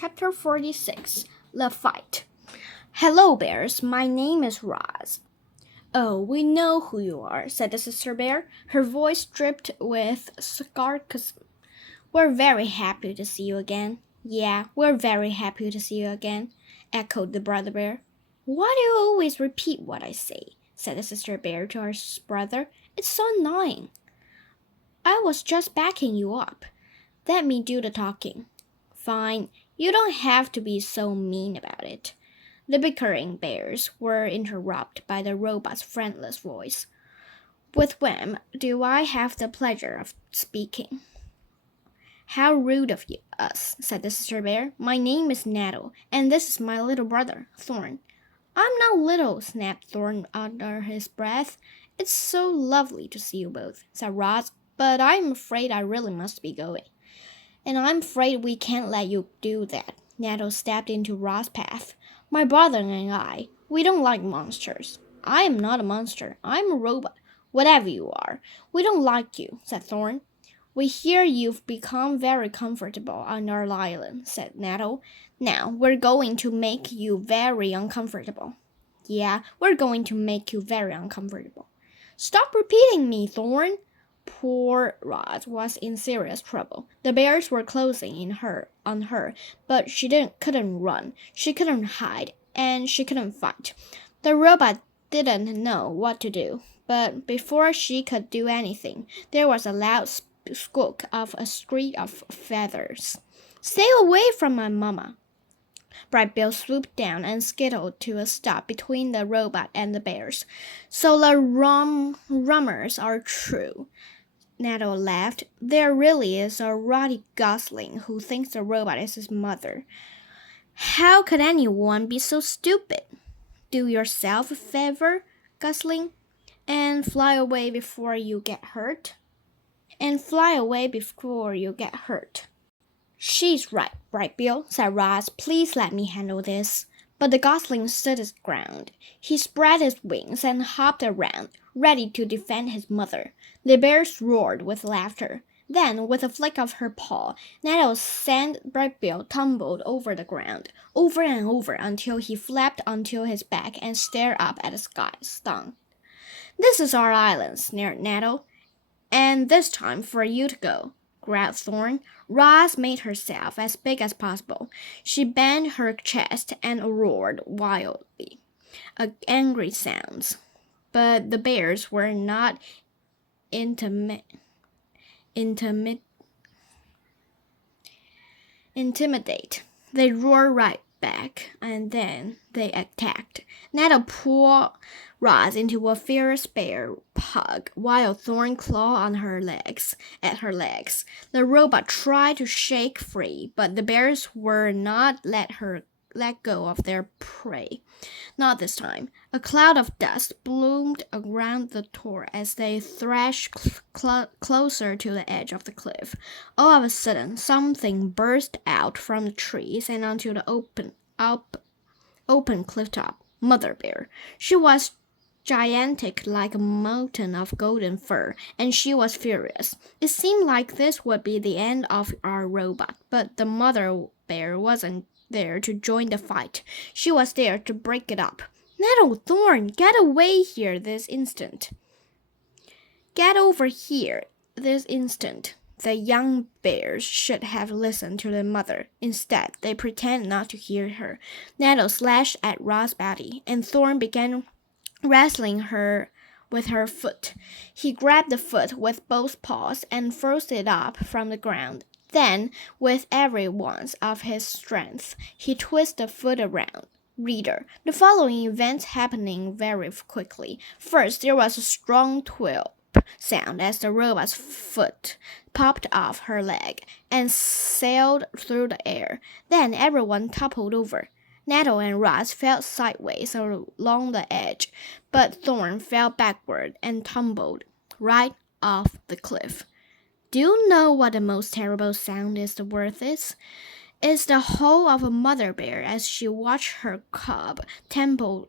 Chapter 46, The Fight. Hello, bears. My name is Roz. Oh, we know who you are, said the sister bear, her voice dripped with sarcasm. We're very happy to see you again. Yeah, we're very happy to see you again, echoed the brother bear. Why do you always repeat what I say? Said the sister bear to her brother. It's so annoying. I was just backing you up. Let me do the talking. Fine, you don't have to be so mean about it. The bickering bears were interrupted by the robot's friendless voice. With whom do I have the pleasure of speaking? How rude of us, said the sister bear. My name is Nettle, and this is my little brother, Thorn. I'm not little, snapped Thorn under his breath. It's so lovely to see you both, said Roz, but I'm afraid I really must be going. And I'm afraid we can't let you do that. Nettle stepped into Roz's path. My brother and I, we don't like monsters. I am not a monster. I'm a robot. Whatever you are, we don't like you, said Thorn. We hear you've become very comfortable on our island, said Nettle. Now, we're going to make you very uncomfortable. Yeah, we're going to make you very uncomfortable. Stop repeating me, Thorn. Poor Roz was in serious trouble. The bears were closing on her, but she couldn't run, she couldn't hide, and she couldn't fight. The robot didn't know what to do, but before she could do anything, there was a loud squawk of a streak of feathers. Stay away from my mama. Bright Bill swooped down and skittled to a stop between the robot and the bears. So the rumors are true. Nettle laughed. There really is a Roddy Gosling who thinks the robot is his mother. How could anyone be so stupid? Do yourself a favor, Gosling, and fly away before you get hurt. She's right, Bright Bill, said Roz. Please let me handle this. But the gosling stood his ground. He spread his wings and hopped around, ready to defend his mother. The bears roared with laughter. Then, with a flick of her paw, Nettle sent Bright Bill tumbled over the ground, over and over until he flapped onto his back and stared up at the sky, stunned. This is our island, sneered Nettle. And this time for you to go, growled Thorn. Roz made herself as big as possible. She bent her chest and roared wildly, angry sounds. But the bears were not intimidated. They roared right back, and then they attacked. Nettle pulled Roz into a fierce bear hug, while Thorn clawed at her legs. The robot tried to shake free, but the bears were not let go of their prey. Not this time. A cloud of dust bloomed around the tour as they thrashed closer to the edge of the cliff. All of a sudden, something burst out from the trees and onto the open cliff top. Mother Bear. She was gigantic like a mountain of golden fur, and she was furious. It seemed like this would be the end of our robot, but the mother bear wasn't there to join the fight. She was there to break it up. Nettle, Thorn, get away here this instant. Get over here this instant. The young bears should have listened to their mother. Instead, they pretended not to hear her. Nettle slashed at Roz's body, and Thorn began wrestling her with her foot. He grabbed the foot with both paws and forced it up from the ground. Then, with every ounce of his strength, he twisted the foot around. Reader, the following events happening very quickly. First, there was a strong twirl sound as the robot's foot popped off her leg and sailed through the air. Then everyone toppled over. Nettle and Roz fell sideways along the edge, but Thorn fell backward and tumbled right off the cliff. Do you know what the most terrible sound the word is? It's the howl of a mother bear as she watched her cub tumbled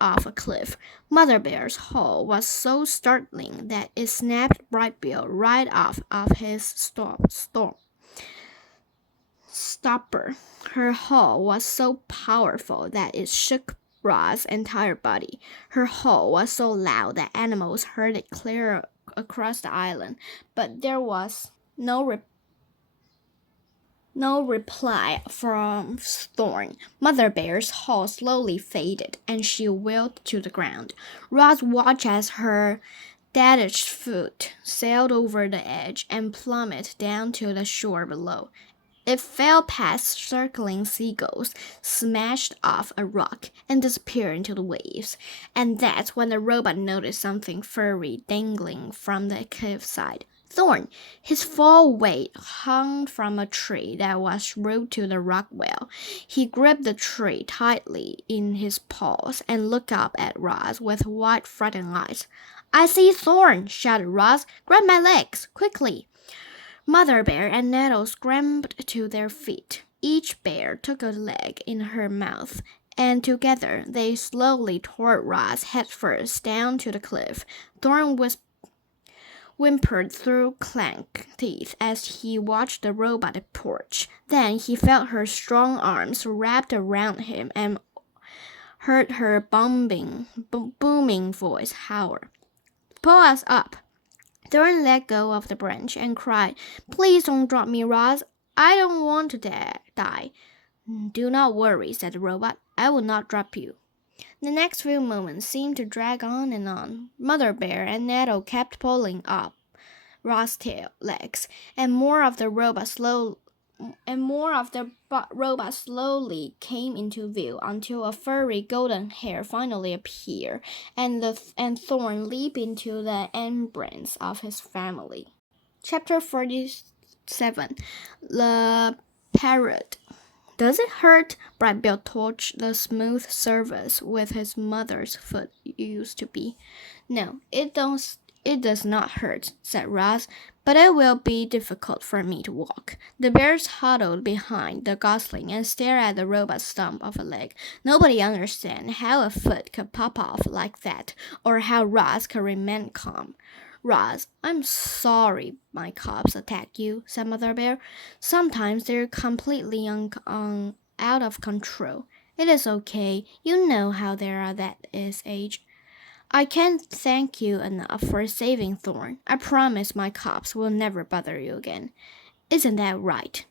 off a cliff. Mother Bear's howl was so startling that it snapped Bright Bill right off of his stopper. Her haul was so powerful that it shook Roz's entire body. Her haul was so loud that animals heard it clear across the island, but there was no reply from Thorn. Mother Bear's haul slowly faded, and she wheeled to the ground. Roz watched as her daddish foot sailed over the edge and plummeted down to the shore below. It fell past circling seagulls, smashed off a rock, and disappeared into the waves. And that's when the robot noticed something furry dangling from the cliffside. Thorn, his full weight hung from a tree that was rooted to the rock wall. He gripped the tree tightly in his paws and looked up at Roz with wide, frightened eyes. I see Thorn, shouted Roz. Grab my legs, quickly. Mother Bear and Nettle scrambled to their feet. Each bear took a leg in her mouth, and together they slowly tore Roz headfirst down to the cliff. Thorn whimpered through clenched teeth as he watched the robot approach. Then he felt her strong arms wrapped around him and heard her booming voice howl. Pull us up. Thorn let go of the branch and cried, Please don't drop me, Roz. I don't want to die. Do not worry, said the robot. I will not drop you. The next few moments seemed to drag on and on. Mother Bear and Nettle kept pulling up Roz's legs, and more of the robot slowly came into view until a furry golden hair finally appeared, and Thorn leaped into the embrace of his family. Chapter 47. The Parrot. Does it hurt? Brightbill touched the smooth surface with his mother's foot used to be. No, it does not hurt, said Roz, but it will be difficult for me to walk. The bears huddled behind the gosling and stared at the robot's stump of a leg. Nobody understood how a foot could pop off like that, or how Roz could remain calm. Roz, I'm sorry my cubs attack you, said Mother Bear. Sometimes they're completely out of control. It is okay. You know how they are that age. I can't thank you enough for saving Thorn. I promise my cubs will never bother you again. Isn't that right?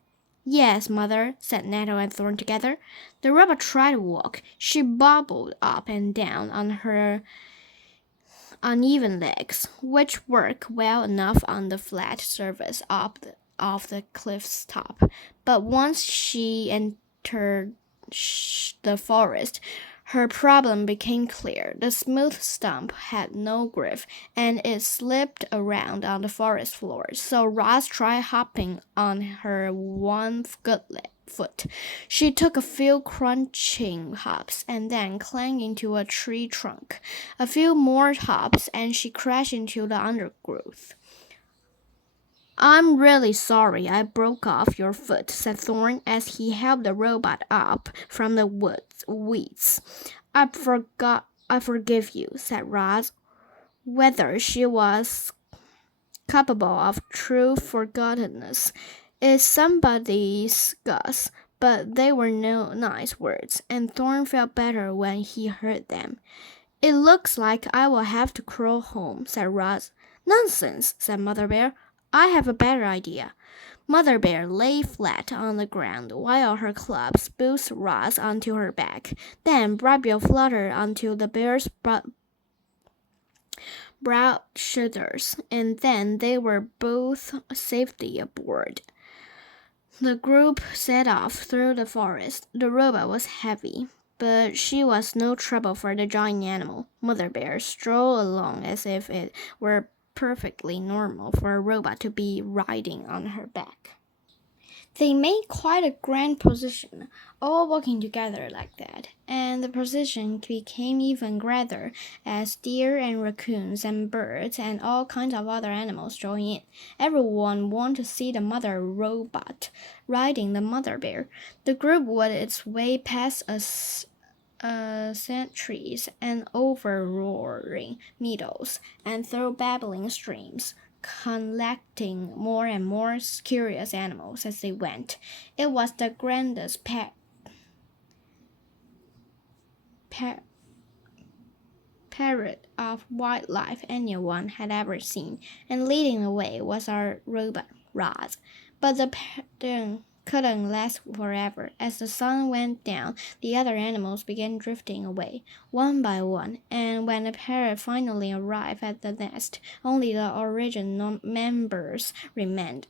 Yes, Mother, said Nettle and Thorn together. The robot tried to walk. She bobbled up and down on her uneven legs, which worked well enough on the flat surface of the cliff's top. But once she entered the forest, her problem became clear. The smooth stump had no grip, and it slipped around on the forest floor. So Roz tried hopping on her one good foot. She took a few crunching hops and then clanged into a tree trunk. A few more hops, and she crashed into the undergrowth. I'm really sorry I broke off your foot, said Thorn as he helped the robot up from the weeds. I forgive you, said Roz. Whether she was capable of true forgiveness is somebody's guess, but they were no nice words, and Thorn felt better when he heard them. It looks like I will have to crawl home, said Roz. Nonsense, said Mother Bear. I have a better idea. Mother Bear lay flat on the ground while her clubs boosted Roz onto her back. Then Brightbill fluttered onto the bear's broad shoulders, and then they were both safely aboard. The group set off through the forest. The robot was heavy, but she was no trouble for the giant animal. Mother Bear strolled along as if it were perfectly normal for a robot to be riding on her back. They made quite a grand procession, all walking together like that, and the procession became even grander as deer and raccoons and birds and all kinds of other animals joined in. Everyone wanted to see the mother robot riding the mother bear. The group would its way past trees and over roaring meadows and through babbling streams. collecting more and more curious animals as they went. It was the grandest parade of wildlife anyone had ever seen, and leading the way was our robot, Roz. But the pattern couldn't last forever. As the sun went down, the other animals began drifting away, one by one, and when the parrot finally arrived at the nest, only the original members remained.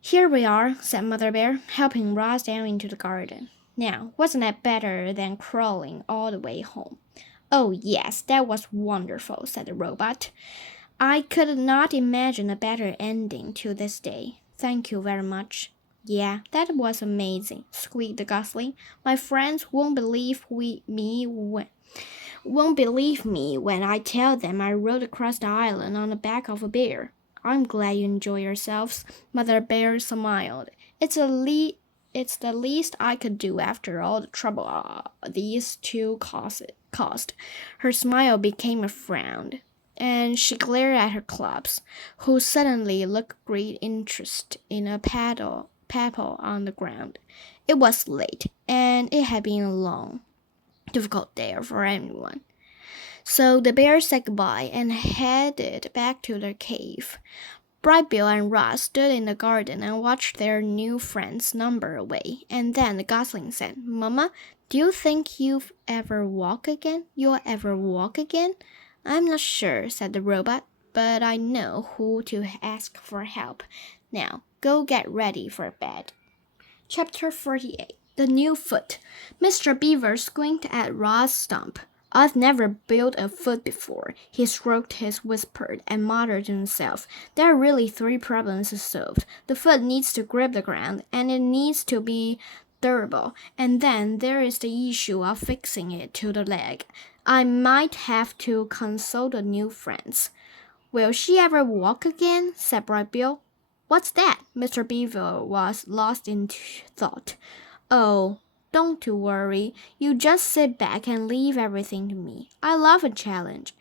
"Here we are," said Mother Bear, helping Roz down into the garden. "Now, wasn't that better than crawling all the way home?" "Oh, yes, that was wonderful," said the robot. "I could not imagine a better ending to this day. Thank you very much." "Yeah, that was amazing," squeaked the gosling. "My friends won't believe me when I tell them I rode across the island on the back of a bear." "I'm glad you enjoy yourselves." Mother Bear smiled. It's the least I could do after all the trouble these two caused. Her smile became a frown, and she glared at her clubs, who suddenly looked great interest in a pebble on the ground. It was late, and it had been a long, difficult day for everyone. So the bears said goodbye and headed back to their cave. Bright Bill and Roz stood in the garden and watched their new friends number away, and then the gosling said, "Mama, do you think you'll ever walk again? "I'm not sure," said the robot, "but I know who to ask for help. Now, go get ready for bed." Chapter 48. The New Foot. Mr. Beaver squinted at Roz's stump. "I've never built a foot before," he stroked his whisper and muttered to himself. "There are really 3 problems to solve. The foot needs to grip the ground, and it needs to be durable, and then there is the issue of fixing it to the leg. I might have to consult the new friends." "Will she ever walk again?" said Bright Bill. "What's that?" Mr. Beaver was lost in thought. "Oh, don't you worry. You just sit back and leave everything to me. I love a challenge."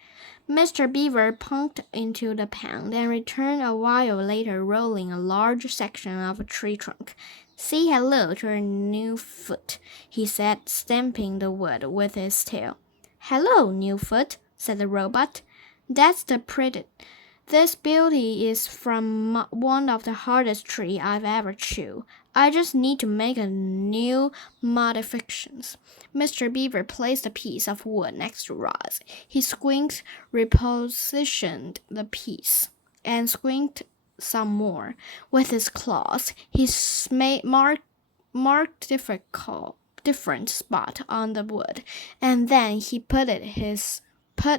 Mr. Beaver plunked into the pond and returned a while later rolling a large section of a tree trunk. "Say hello to your new foot," he said, stamping the wood with his tail. "Hello, new foot," said the robot. "That's the pretty. This beauty is from one of the hardest trees I've ever chewed. I just need to make a new modifications." Mr. Beaver placed a piece of wood next to Roz. He squeaked, repositioned the piece, and squeaked some more. With his claws, he marked different spot on the wood, and then he put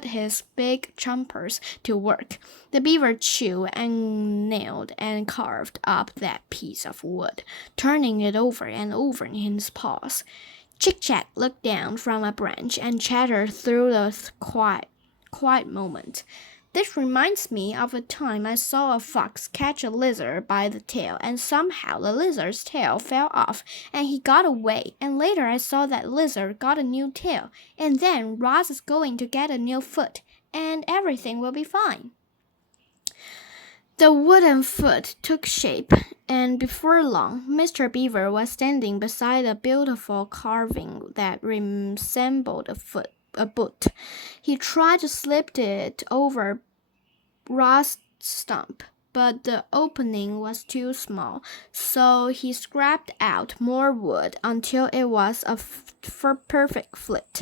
his big chompers to work. The beaver chewed and nailed and carved up that piece of wood, turning it over and over in his paws. Chick-Chack looked down from a branch and chattered through the quiet moment. "This reminds me of a time I saw a fox catch a lizard by the tail, and somehow the lizard's tail fell off, and he got away. And later I saw that lizard got a new tail, and then Roz is going to get a new foot, and everything will be fine." The wooden foot took shape, and before long, Mr. Beaver was standing beside a beautiful carving that resembled a boot. He tried to slip it over Roz's stump, but the opening was too small, so he scraped out more wood until it was a perfect fit.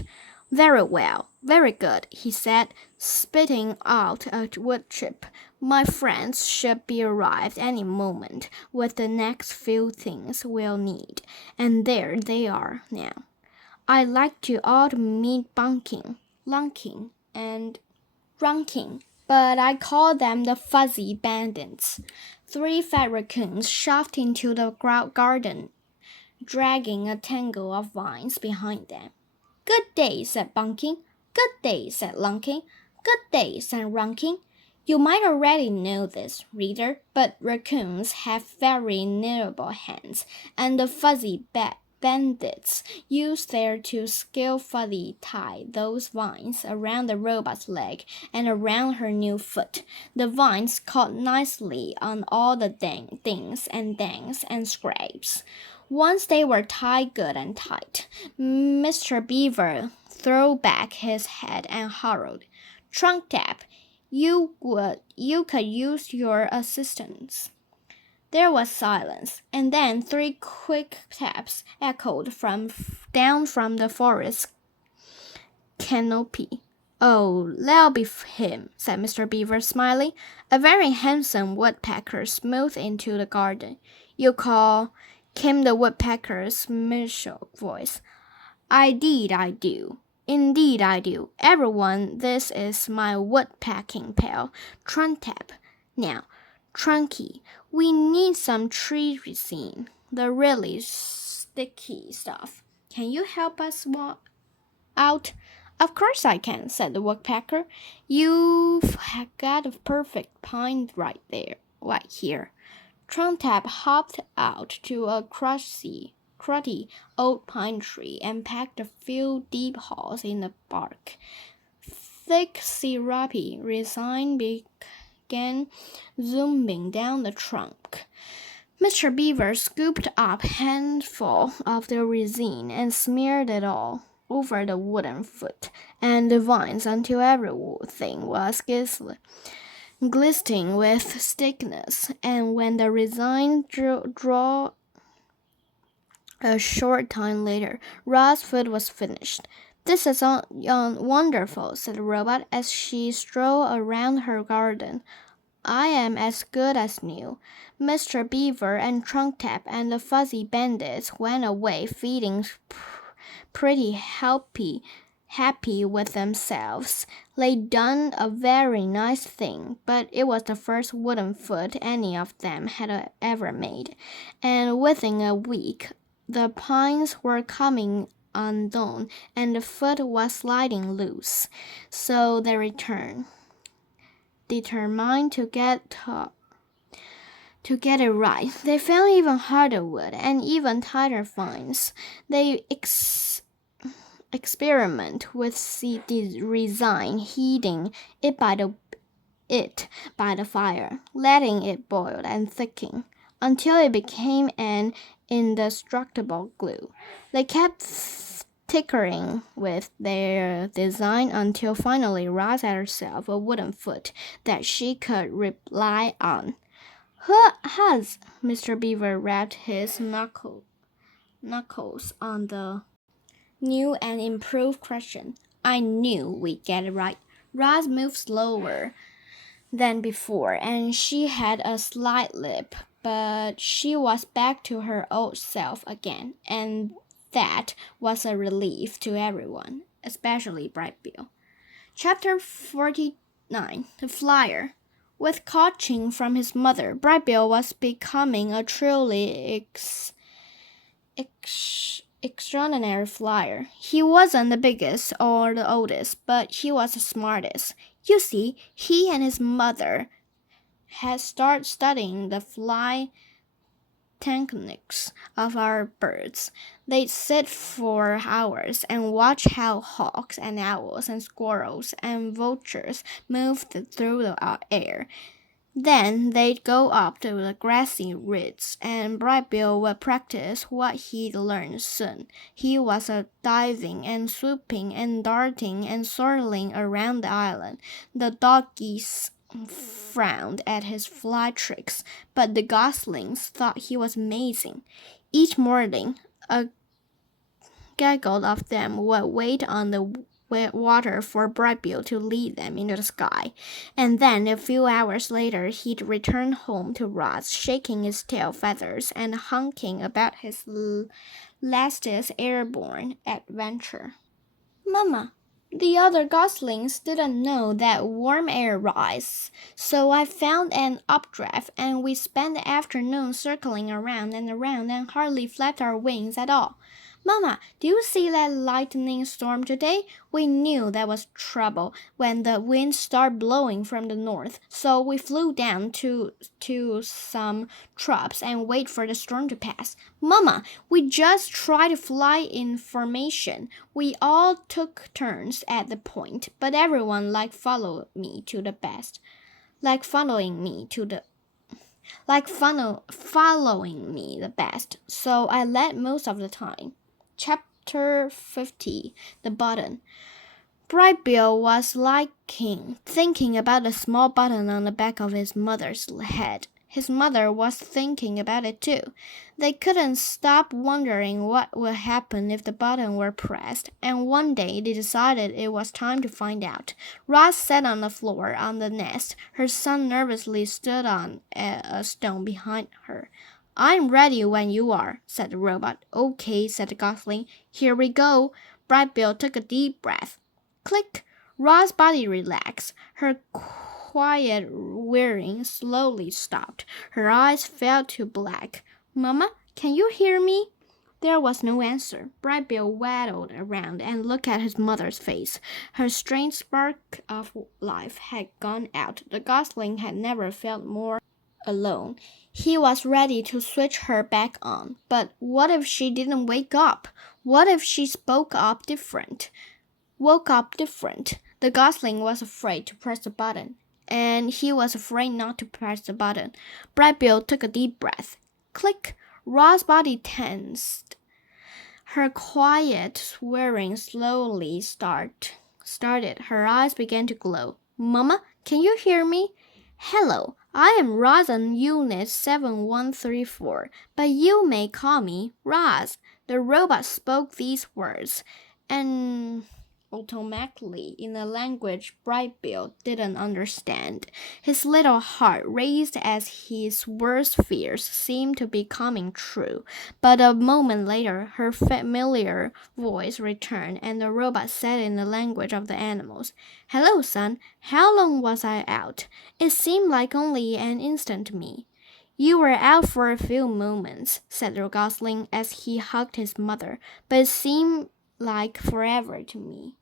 "Very well, very good," he said, spitting out a wood chip. "My friends should be arrived any moment with the next few things we'll need, and there they are now. I'd like you all to meet Bunking, Lunking, and Runking, but I call them the Fuzzy Bandits." 3 fat raccoons shoved into the garden, dragging a tangle of vines behind them. "Good day," said Bunking. "Good day," said Lunking. "Good day," said Runking. You might already know this, reader, but raccoons have very nimble hands, and the fuzzy bandits used there to skillfully tie those vines around the robot's leg and around her new foot. The vines caught nicely on all the dings and dangs and scrapes. Once they were tied good and tight, Mr. Beaver threw back his head and hurled, "Trunk Tap, you could use your assistance." There was silence, and then 3 quick taps echoed down from the forest canopy. "Oh, that'll be him," said Mr. Beaver, smiling. A very handsome woodpecker smoothed into the garden. "You call?" came the woodpecker's measured voice. "I do. Indeed I do. Everyone, this is my woodpecking pal, Trunk Tap. Now, Trunky, we need some tree resin, the really sticky stuff. Can you help us out?" "Of course I can," said the woodpecker. "You've got a perfect pine right here." Trunk Tap hopped out to a cruddy old pine tree and pecked a few deep holes in the bark. Thick, syrupy resin began zooming down the trunk. Mr. Beaver scooped up a handful of the resin and smeared it all over the wooden foot and the vines until everything was glistening with stickness. And when the resin drew a short time later, Ra's foot was finished. "This is wonderful," said the robot as she strolled around her garden. "I am as good as new." Mr. Beaver and Trunk Tap and the fuzzy bandits went away feeling pretty happy with themselves. They'd done a very nice thing, but it was the first wooden foot any of them had ever made, and within a week the pines were coming undone and the foot was sliding loose. So they returned, determined to get it right. They found even harder wood and even tighter vines. They experiment with the resin, heating it by the fire, letting it boil and thicken until it became an indestructible glue. They kept tinkering with their design until finally Roz had herself a wooden foot that she could rely on. "Has Mr. Beaver rapped his knuckles on the new and improved question. "I knew we'd get it right." Roz moved slower than before, and she had a slight lip, but she was back to her old self again, and that was a relief to everyone, especially Brightbill. Chapter 49. The Flyer. With coaching from his mother, Brightbill was becoming a truly extraordinary flyer. He wasn't the biggest or the oldest, but he was the smartest. You see, he and his mother had started studying the flight techniques of our birds. They'd sit for hours and watch how hawks and owls and squirrels and vultures moved through the air. Then they'd go up to the grassy ridge, and Brightbill would practice what he'd learned soon. He was diving and swooping and darting and swirling around the island. The doggies frowned at his fly tricks, but the goslings thought he was amazing. Each morning, a gaggle of them would wait on the water for Brightbill to lead them into the sky, and then a few hours later he'd return home to Roz, shaking his tail feathers and honking about his latest airborne adventure. "Mama, the other goslings didn't know that warm air rise, so I found an updraft, and we spent the afternoon circling around and around and hardly flapped our wings at all. Mama, do you see that lightning storm today? We knew there was trouble when the wind started blowing from the north, so we flew down to some shrubs and wait for the storm to pass. Mama, we just tried to fly in formation. We all took turns at the point, but everyone following me to the best. Following me the best, so I led most of the time. Chapter 50. The Button. Bright Bill was thinking about the small button on the back of his mother's head. His mother was thinking about it too. They couldn't stop wondering what would happen if the button were pressed, and one day they decided it was time to find out. Roz sat on the floor on the nest. Her son nervously stood on a stone behind her. I'm ready when you are, said the robot. Okay, said the gosling. Here we go. Bright Bill took a deep breath. Click! Roz's body relaxed. Her quiet whirring slowly stopped. Her eyes fell to black. Mama, can you hear me? There was no answer. Bright Bill waddled around and looked at his mother's face. Her strange spark of life had gone out. The gosling had never felt more alone. He was ready to switch her back on. But what if she didn't wake up? What if she woke up different? The gosling was afraid to press the button, and he was afraid not to press the button. Bright Bill took a deep breath. Click! Roz's body tensed. Her quiet swearing slowly started. Her eyes began to glow. Mama, can you hear me? Hello, I am Roz on Unit 7134, but you may call me Roz. The robot spoke these words, and automatically in a language Bright Bill didn't understand. His little heart raced as his worst fears seemed to be coming true. But a moment later, her familiar voice returned, and the robot said in the language of the animals, Hello, son. How long was I out? It seemed like only an instant to me. You were out for a few moments, said the gosling as he hugged his mother, but it seemed like forever to me.